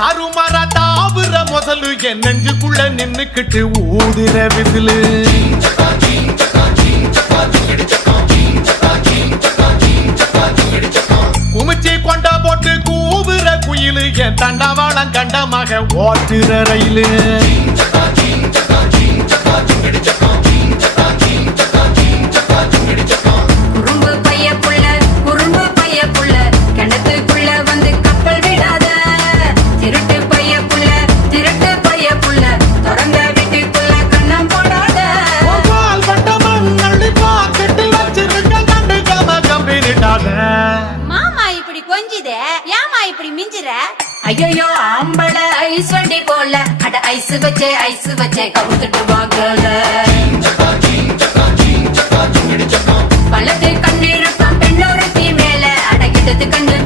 தாறுமாறா தாவுற முதலு என் நெஞ்சுக்குள்ள நின்னுக்கிட்டு ஊதுற விசிலு குமிச்சி கொண்டா போட்டு கூவுற குயிலு என் தண்டவாளம் கண்டமாக ஓட்டுற ரயிலு ஐயோ ஆம்பள ஐஸ் வண்டி போல அட ஐஸ் வச்சே கவுத்துட்டு வாங்கல பழத்து கண்ணீர் பெண்ணொருத்தி மேல அடக்கிட்டது கண்ணு